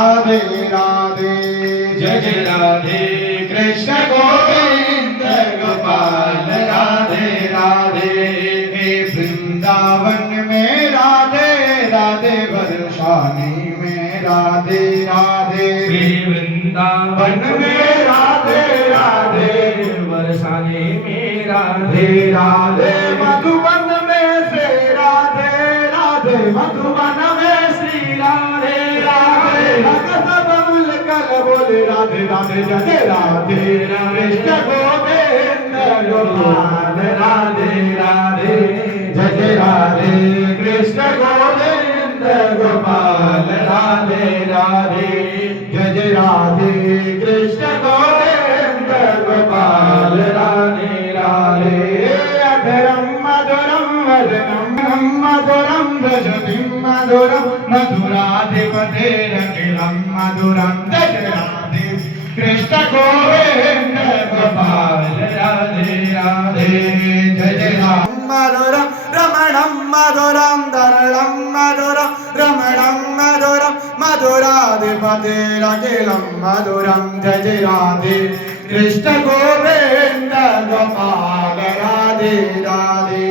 राधे राधे जय जय राधे कृष्ण गोविंद गोपाल राधे राधे हे वृंदावन में राधे राधे बरसाने में राधे राधे श्री वृंदावन में राधे राधे बरसाने में राधे राधे मधुबन में से राधे राधे मधुबन में श्री राधे राधे सब मिलकर बोले राधे राधे जय राधे कृष्ण गोविंद गोपाल राधे राधे जय राधे कृष्ण गोविंद गोपाल राधे राधे जय राधे कृष्ण गोविंद गोपाल राधे राधे अधरम मधुरम वदनम मधुरम भजतिम मधुरम मधुराधिपतेरखिलं मधुरं जय राधे कृष्ण गोविंद गोपाल राधे राधे जय राम मधुरम रमणं मधुरं धरणं मधुरं रमणं मधुरं मधुराधिपतेरखिलं मधुरं जय राधे कृष्ण गोविंद गोपाल राधे राधे